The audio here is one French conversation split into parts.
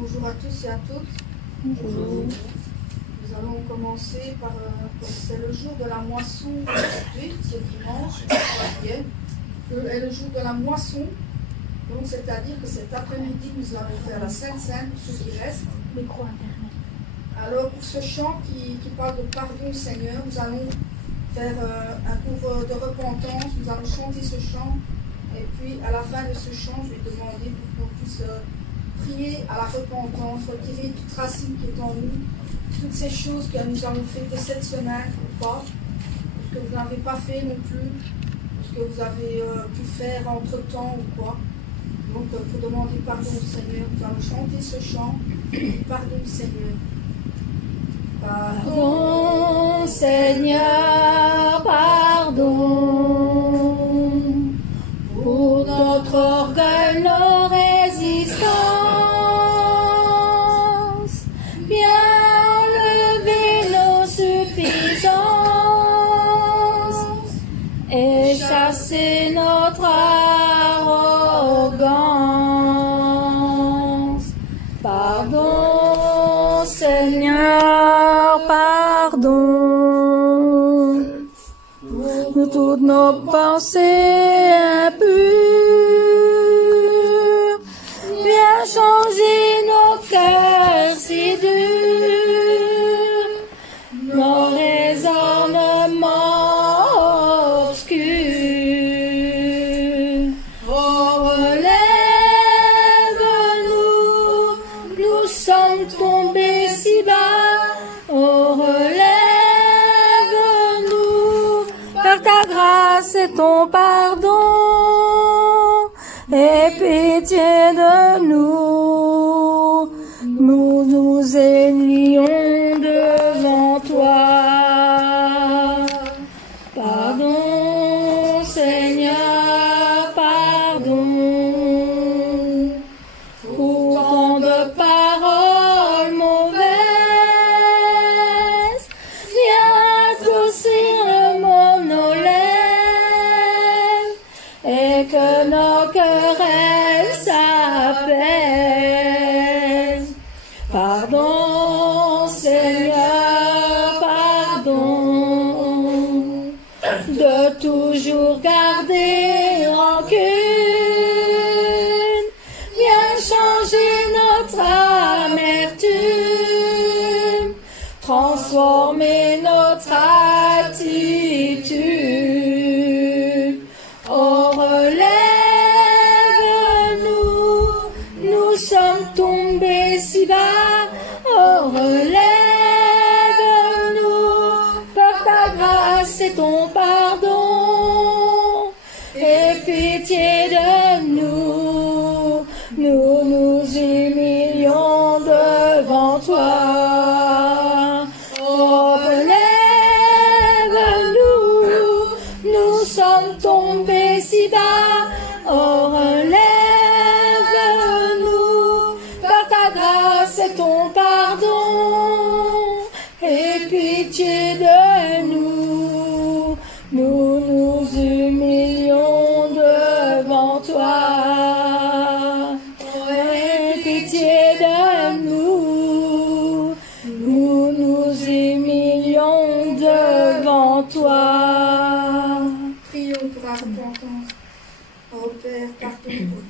Bonjour à tous et à toutes. Bonjour. Nous allons commencer par, c'est le jour de la moisson aujourd'hui, c'est dimanche, est le jour de la moisson. Donc c'est-à-dire que cet après-midi, nous allons faire la Sainte Seine, pour ceux qui restent. Micro internet. Alors pour ce chant qui parle de pardon Seigneur, nous allons faire un cours de repentance, nous allons chanter ce chant. Et puis à la fin de ce chant, je vais demander pour qu'on puisse prier à la repentance, retirer toute racine qui est en nous, toutes ces choses que nous avons faites de cette semaine ou pas, ce que vous n'avez pas fait non plus, ce que vous avez pu faire entre-temps ou quoi. Donc pour demander pardon au Seigneur, nous allons chanter ce chant, pardon Seigneur. Pardon Seigneur, pardon pour notre orgueil, nos résistances, bien enlever nos suffisances et chasser notre arrogance. Pardon Seigneur, pardon pour toutes nos pensées impures, viens changer nos cœurs si durs, nos raisonnements obscurs. Oh, relève-nous, nous sommes tombés si bas. Oh, relève-nous, par ta grâce et ton pardon, et pitié de nous, nous nous humilions devant toi. Pardon, Seigneur, pardon, pour tant de paroles mauvaises, viens adoucir le mot nos lèvres, et que nos querelles s'apaisent. Pardon, Seigneur, pardon, de toujours garder rancune, viens changer notre amertume, transformer notre attitude. Oh, relève-nous, nous sommes tombés si bas. Oh, relève-nous, par ta grâce et ton pardon, et pitié de nous, nous nous humilions devant toi. Oh, relève-nous, nous sommes tombés si bas. Oh, relève-nous, par ta grâce et ton pardon, et pitié de nous, nous nous humilions devant toi. Oh, et pitié de nous, nous nous humilions devant toi. Prions pour la repentance. Oh Père, pardon pour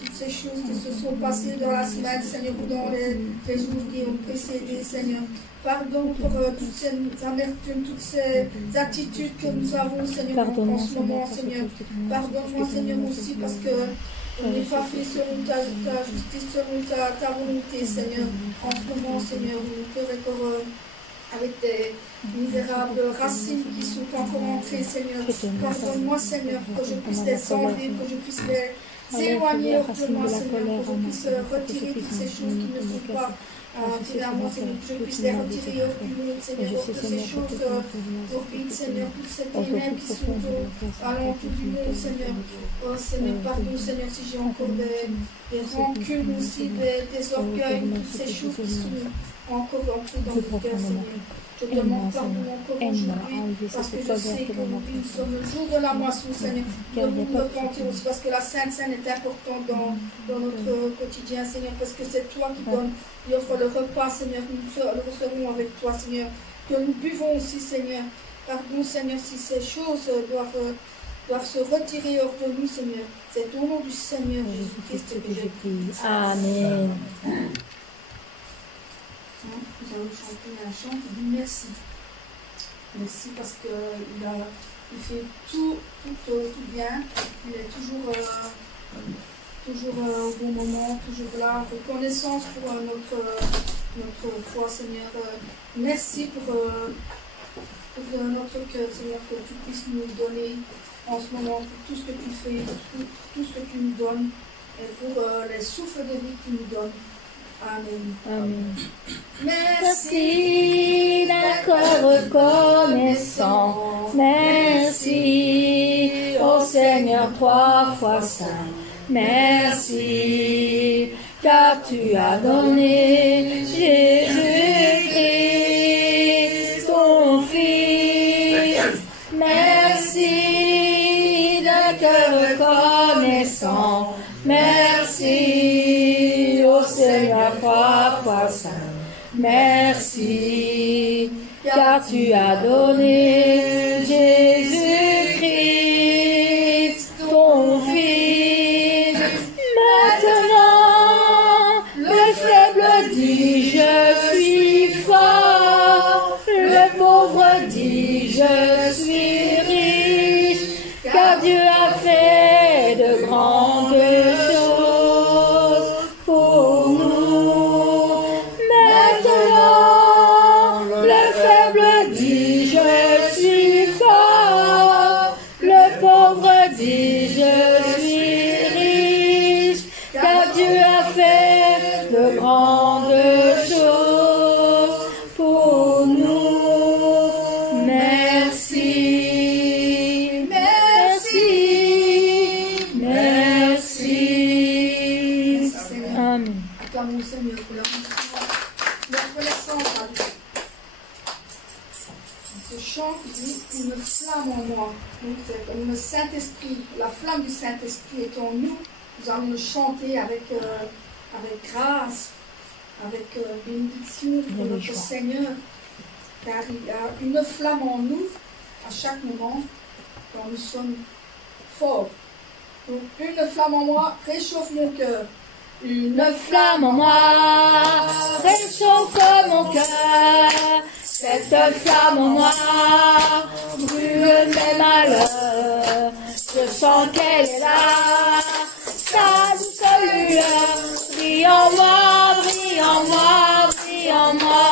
toutes ces choses qui se sont passées dans la semaine, Seigneur, ou dans les jours qui ont précédé, Seigneur. Pardon pour toutes ces amertumes, toutes ces attitudes que nous avons, Seigneur, en ce moment, Seigneur. Pardonne-moi, Seigneur, aussi, parce que on n'est pas fait selon ta justice, selon ta volonté, Seigneur. En ce moment, Seigneur, on peut encore avec des misérables racines qui sont encore entrées, Seigneur. Pardonne-moi, Seigneur, que je puisse les enlever, que je puisse les éloigner hors de moi, Seigneur, que je puisse retirer toutes ces choses qui ne sont pas finalement, Seigneur, que je puisse les retirer hors du monde, Seigneur, hors de ces choses horribles, Seigneur, toutes ces ténèbres qui sont à l'entour du monde, Seigneur. Oh, Seigneur, pardon, Seigneur, si j'ai encore des rancunes aussi, des orgueils, toutes ces choses qui sont encore entré dans mon cœur, Seigneur. Je te demande pardon encore aujourd'hui, parce que je sais que nous sommes le jour de la moisson, Seigneur. Nous nous repentir aussi, parce que la Sainte Seine est importante dans notre quotidien, Seigneur, parce que c'est toi qui donnes, qui offre le repas, Seigneur. Nous le recevrons avec toi, Seigneur. Que nous buvons aussi, Seigneur. Pardon, Seigneur, si ces choses doivent se retirer hors de nous, Seigneur. C'est au nom du Seigneur Jésus-Christ que je prie. Amen. Nous allons chanter un chant qui dit merci. Merci parce qu'il fait tout bien. Il est toujours au bon moment, toujours là. Reconnaissance pour notre foi, Seigneur. Merci pour notre cœur, Seigneur, que tu puisses nous donner en ce moment, pour tout ce que tu fais, pour tout ce que tu nous donnes, et pour les souffles de vie que tu nous donnes. Amen. Amen. Merci d'être reconnaissant. Merci, ô Seigneur, 3 fois saint. Merci, car tu as donné Jésus-Christ, ton Fils. Merci d'être reconnaissant. Merci, ô Seigneur, 3 fois saint. Merci, car tu as donné Jésus-Christ, ton Fils. Maintenant, le faible dit je suis fort, le pauvre dit je suis riche, car Dieu a fait de grandes choses pour nous. Maintenant, le faible dit je suis fort, le pauvre dit je suis riche, car Dieu a fait de grandes choses pour nous. Merci, merci, merci. Amen. Acclamons Seigneur pour la reconnaissance à Dieu. Ce chant qui dit une flamme en moi. Donc c'est comme le Saint-Esprit, la flamme du Saint-Esprit est en nous. Nous allons le chanter avec grâce, avec bénédiction pour notre Seigneur. Car il y a une flamme en nous à chaque moment quand nous sommes forts. Donc une flamme en moi réchauffe mon cœur. Une flamme en moi réchauffe mon cœur. Cette flamme en moi brûle mes malheurs. Je sens qu'elle est là, sa douce lueur. Brille en moi, brille en moi, brille en moi.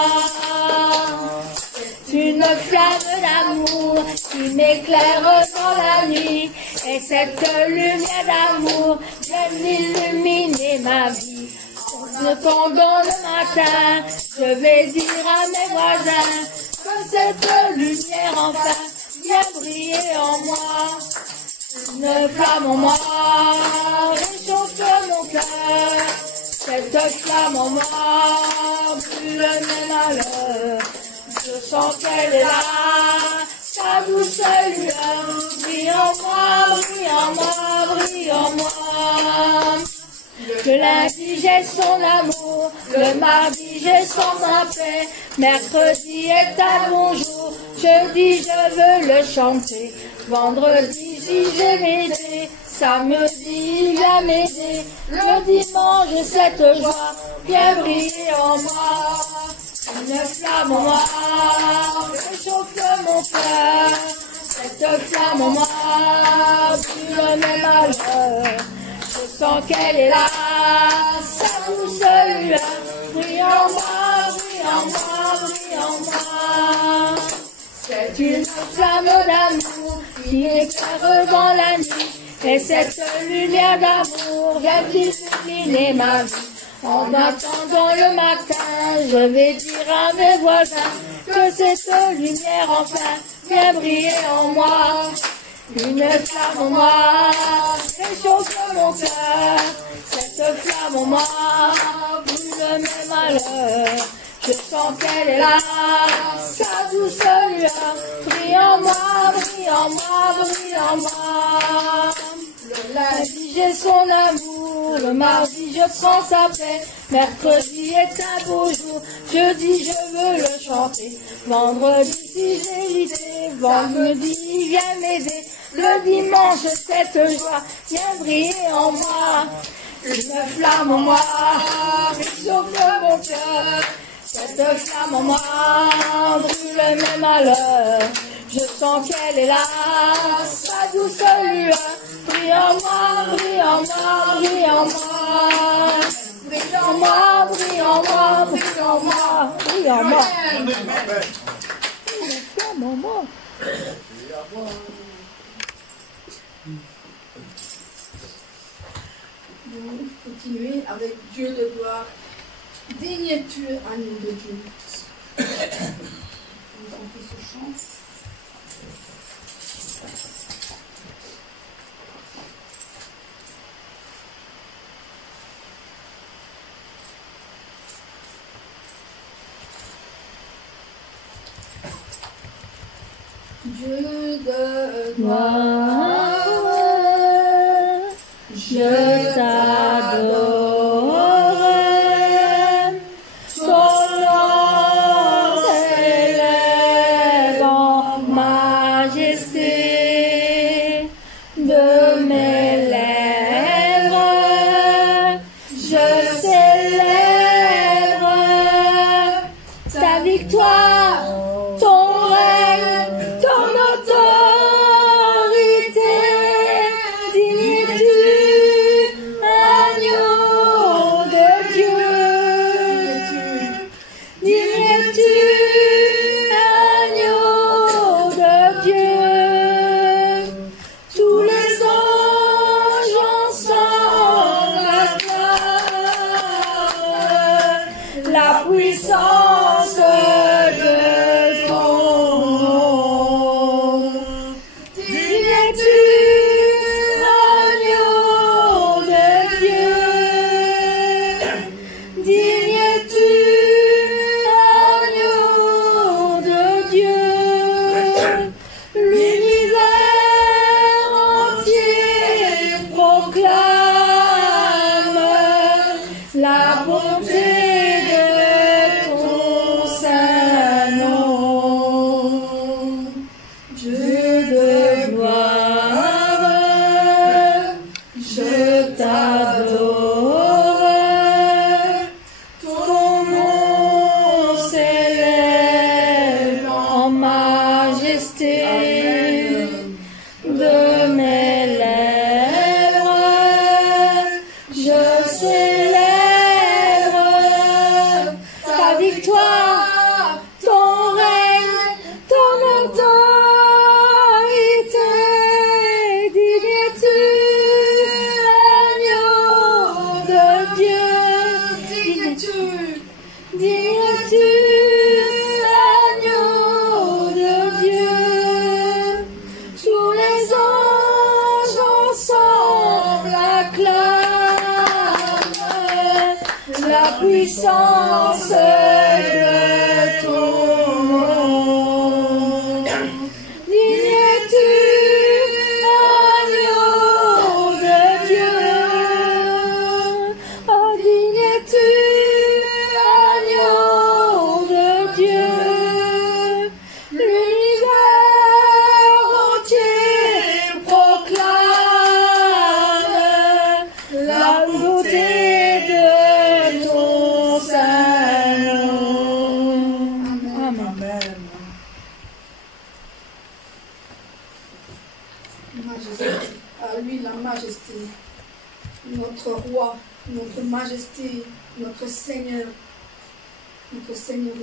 Une flamme d'amour qui m'éclaire dans la nuit. Et cette lumière d'amour vient illuminer ma vie. En attendant le matin, je vais dire à mes voisins que cette lumière enfin vient briller en moi. Une flamme en moi réchauffe mon cœur. Cette flamme en moi brûle mes malheurs. Je sens qu'elle est là, sa douce lueur. Brille en moi, brille en moi, brille en moi. Le lundi j'ai son amour, le mardi j'ai son paix. Mercredi est un bon jour, jeudi je veux le chanter. Vendredi si j'ai m'aider, samedi il vient m'aider. Le dimanche cette joie vient briller en moi. Une flamme en moi réchauffe mon cœur. Cette flamme en moi brûle mes malheurs. Je sens qu'elle est là, sa douce lueur. Brille en moi, brille en moi, brille en moi. C'est une flamme d'amour qui éclaire dans la nuit. Et cette lumière d'amour vient illuminer ma vie. En attendant le matin, je vais dire à mes voisins que cette lumière enfin vient briller en moi. Une flamme en moi réchauffe mon cœur. Cette flamme en moi brûle mes malheurs. Je sens qu'elle est là, sa douce lueur. Brille en moi, brille en moi, brille en moi. Le lundi, j'ai son amour. Le mardi, je prends sa paix. Mercredi est un beau jour. Jeudi, je veux le chanter. Vendredi, si j'ai l'idée. Vendredi, il vient m'aider. Le dimanche, cette joie vient briller en moi. Une flamme en moi, réchauffe mon cœur. Cette flamme en moi brûle mes malheurs. Je sens qu'elle est là, sa douce lueur. Brille en moi, brille en moi, brille en moi. Brille en moi, brille en moi, brille en moi, brille en moi. Une flamme en moi. Nous continuons avec Dieu de gloire. Digne es-tu, agneau de Dieu. On chante ce chant. Dieu de gloire, je t'adore. Ton nom s'élève en majesté de mes lèvres. Je célèbre ta victoire, ton règne, ton autorité. Digne es-tu, agneau de Dieu. Digne es-tu, agneau de Dieu. Tous les anges ensemble acclament la puissance de ton nom. Digne es-tu, agneau de Dieu. Digne es-tu, agneau de Dieu. L'univers entier proclame la bonté de ton saint nom. Dieu de gloire, je t'adore. Ton nom s'élève en majesté de mes lèvres. Je célèbre ta victoire, ton règne, ton autorité. Digne es-tu, agneau de Dieu. Digne es-tu, digne es-tu, agneau de Dieu. Tous les anges ensemble acclament la puissance de ton nom. Digne es-tu, agneau de Dieu. Oh, digne es-tu, agneau de Dieu. L'univers entier proclame la beauté de ton saint nom. Amen. Majesté, à lui la majesté, notre roi, notre majesté, notre Seigneur des Seigneurs.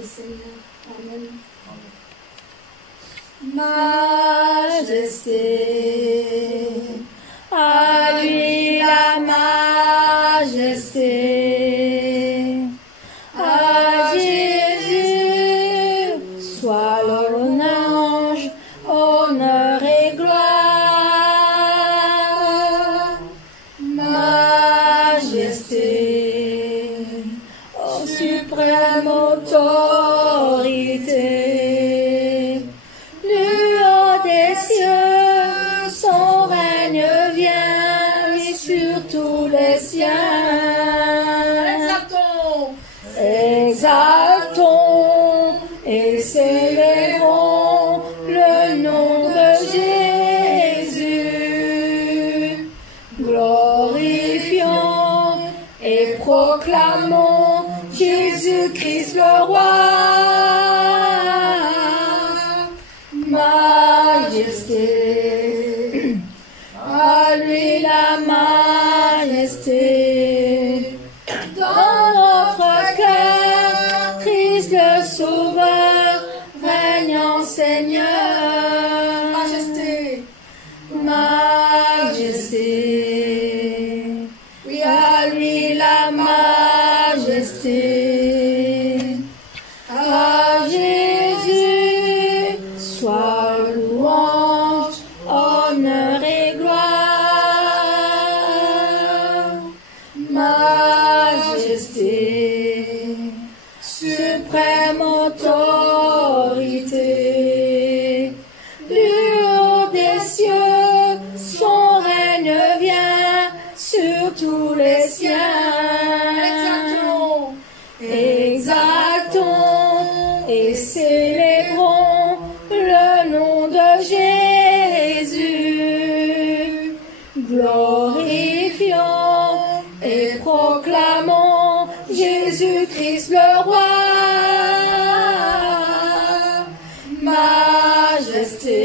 Amen. Majesté, à lui la majesté, à Jésus soit l'honneur, honneur et gloire. Majesté, au suprême suprême autorité. Du haut des cieux, son règne vient, et sur tous les siens. Exaltons et célébrons le nom de Jésus. Glorifions et proclamons Jésus-Christ le roi. Majesté, à lui la majesté. Dans notre cœur, Christ le Sauveur, régnant Seigneur. Majesté. Majesté, oui, à lui la majesté. À Jésus soit louange, honneur et gloire. Majesté, suprême autorité. Du haut des cieux, son règne vient sur tous les siens. Exaltons et célébrons le nom de Jésus. Glorifions et proclamons Jésus-Christ le roi. Majesté,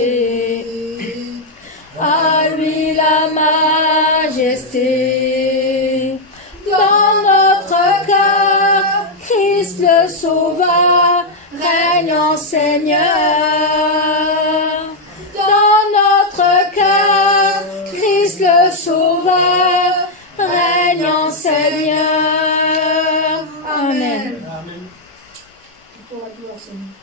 à lui la majesté. Dans notre cœur, Christ le Sauveur, régnant Seigneur. Dans notre cœur, Christ le Sauveur, régnant Seigneur. Amen. Amen. Pour la gloire, Seigneur.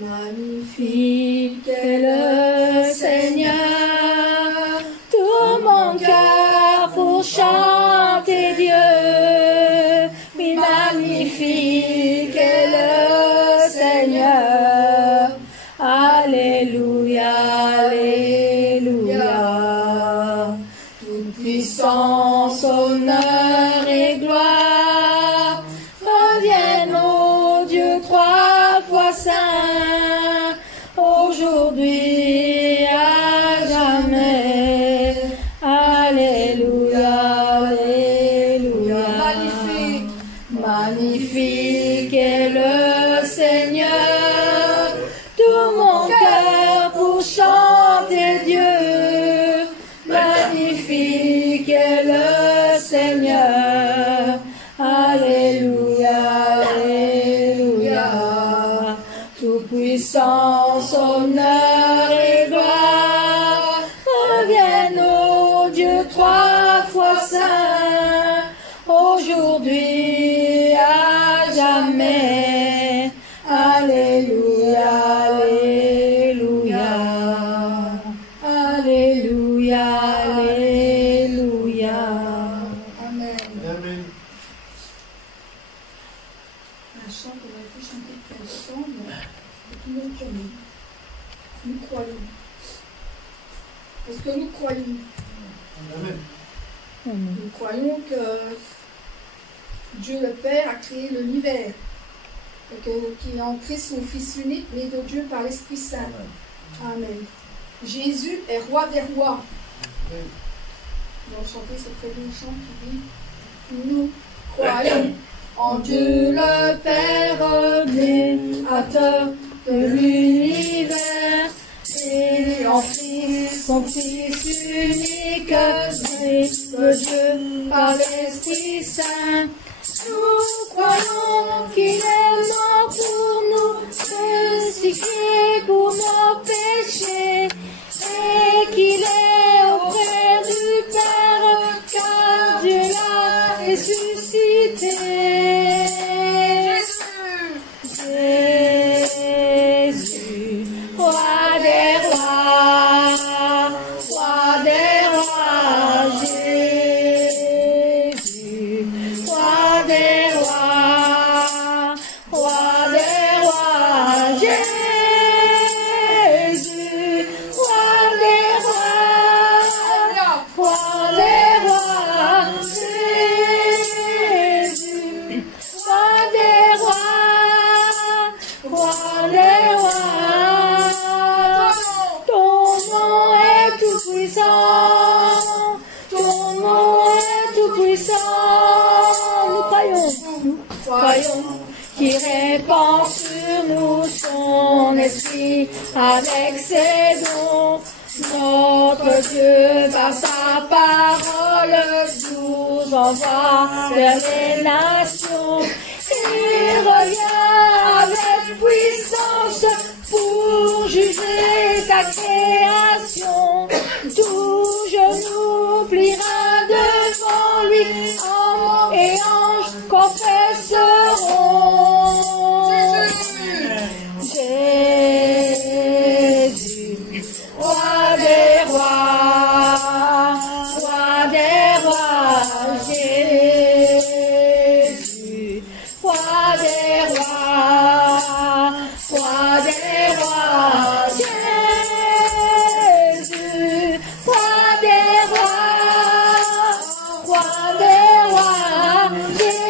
Magnifique est le Seigneur, tout mon cœur pour chanter Dieu. Oui, magnifique est le Seigneur. Alléluia, Alléluia. Toute puissance, honneur et gloire reviennent au Dieu trois fois saint, aujourd'hui à jamais. Alléluia, Alléluia. Magnifique. Magnifique est le Seigneur, tout mon cœur pour chanter Dieu. Magnifique est le Seigneur. Alléluia, Alléluia. Toute puissance, honneur et gloire reviennent au Dieu trois fois saint, aujourd'hui à jamais. Alléluia, Alléluia. Alléluia, Alléluia. Amen. Amen. Un chant qu'on va plus chanter depuis ensemble, que tout le monde connaît. Nous croyons. Parce que nous croyons. Amen. Nous croyons que Dieu le Père a créé l'univers. Et qu'il a en Christ son Fils unique, né de Dieu par l'Esprit Saint. Amen. Jésus est roi des rois. Nous allons chanter ce très beau chant qui dit: nous croyons en Dieu le Père, créateur de l'univers, et en Christ son Fils unique, né de Dieu par l'Esprit Saint. Nous croyons qu'il est mort pour nous, crucifié pour nos péchés, et qu'il est auprès du Père, car Dieu l'a ressuscité. Jésus, roi des rois, roi des qui répand sur nous son esprit avec ses dons. Notre Dieu, par sa parole, nous envoie vers les nations. Il revient avec puissance pour juger sa création. Tout genou pliera devant lui, hommes et anges confesseront. Jésus, roi des rois, Jésus, roi des rois, Jésus, roi des rois, Jésus,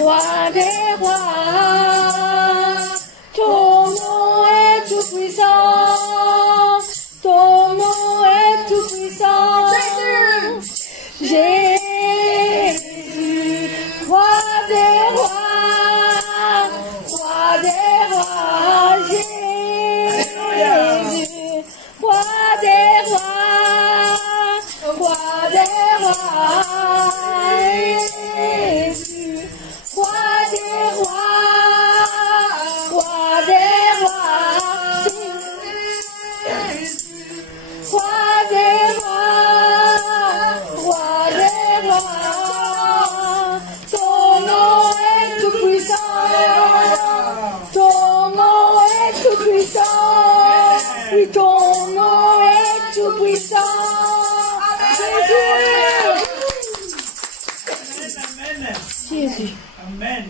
roi des rois, ton nom est tout puissant, ton nom est tout puissant, Jésus, roi des rois, Jésus, roi des rois, Jésus, roi des rois, ton nom est tout puissant, ton nom est tout puissant, oui, ton nom est tout puissant, Jésus. Amen.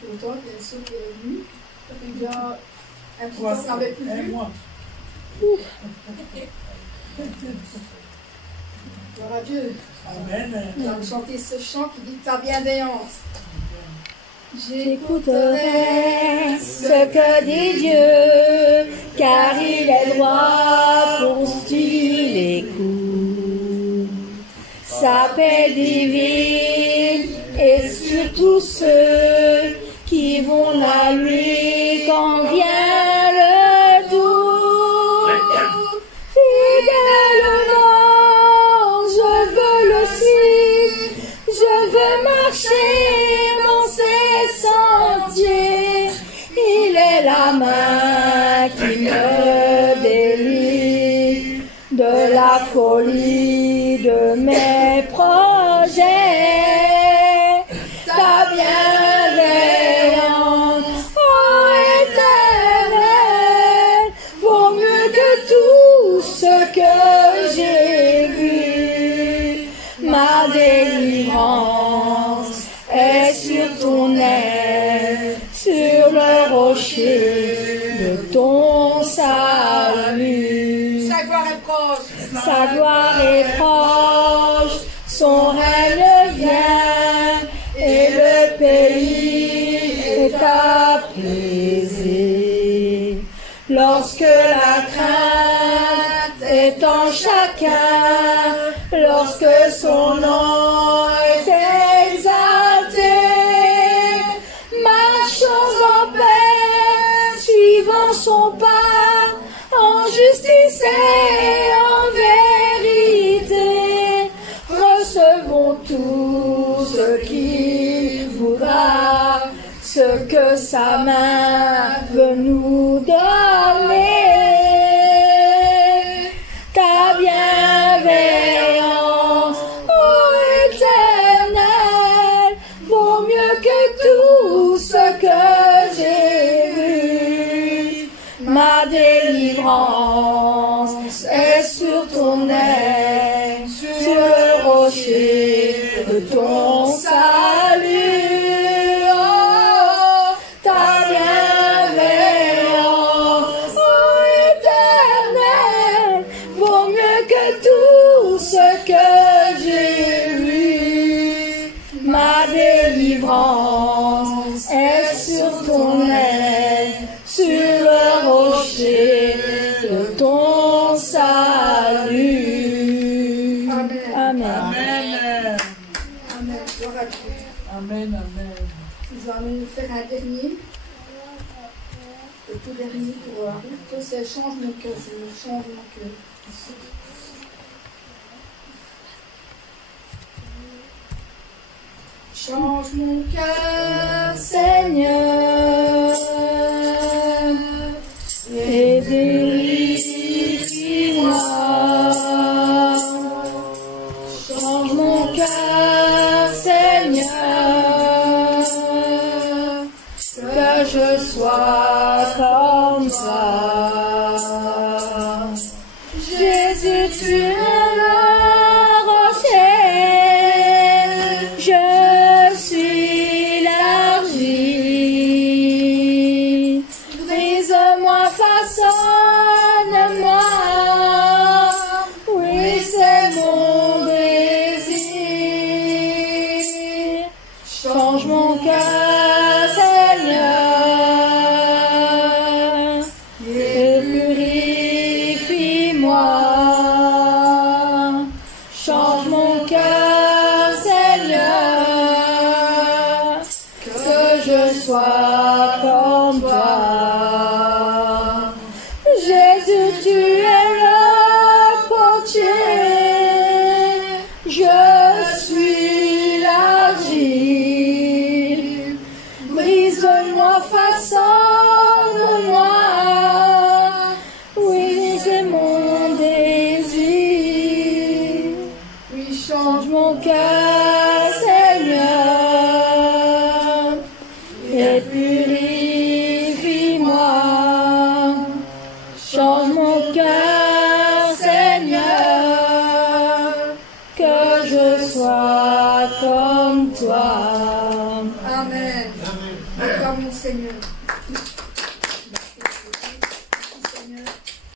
Pourtant, bien sûr, il est venu. Il y a un petit peu qu'on n'avait plus vu. Gloire à Dieu. Amen. Nous allons chanter ce chant qui dit ta bienveillance. J'écouterai ce que dit Dieu, car il est droit pour qui l'écoute. Sa paix divine est sur tous ceux qui vont à lui quand vient le doute. Fidèlement, je veux le suivre, je veux marcher dans ses sentiers. Il est la main qui me délivre de la folie de mes projets. Ta bienveillance, ô Éternel, vaut mieux que tout ce que j'ai vu. Ma délivrance est sur ton aile, sur le rocher de ton salut. Sa gloire est proche. Sa gloire est proche, son règne vient, et le pays est apaisé. Lorsque la crainte est en chacun, lorsque son nom est exalté, marchons en paix, suivant son pas, en justice et en vérité. Recevons tout ce qu'il voudra, ce que sa main veut nous donner. Ta bienveillance, ô Éternel, vaut mieux que tout ce que j'ai vu. Ma délivrance est sur ton aile, sur le rocher de ton salut. Oh, ta bienveillance, ô Éternel, vaut mieux que tout ce que j'ai vu. Ma délivrance est sur ton aile, sur le rocher de ton Amen. Gloire à Dieu. Amen, amen. Nous allons faire un dernier. Le tout dernier pour toi, c'est change mon cœur, Seigneur, change mon cœur. Change mon cœur, Seigneur, et purifie-moi. Change mon cœur, Seigneur, que je sois comme toi. Jésus, tu es le rocher, je suis l'argile. Brise-moi, façonne-moi, oui, c'est mon désir. Change mon cœur, Seigneur, et purifie-moi. Change mon cœur, Seigneur, que je sois comme toi. Jésus, tu es le potier, je suis l'argile. Brise-moi, façonne-moi, oui, c'est mon désir. Oui, change mon cœur, Seigneur, et purifie-moi. Change mon cœur, Seigneur, que je sois comme toi. Amen. Encore mon Seigneur.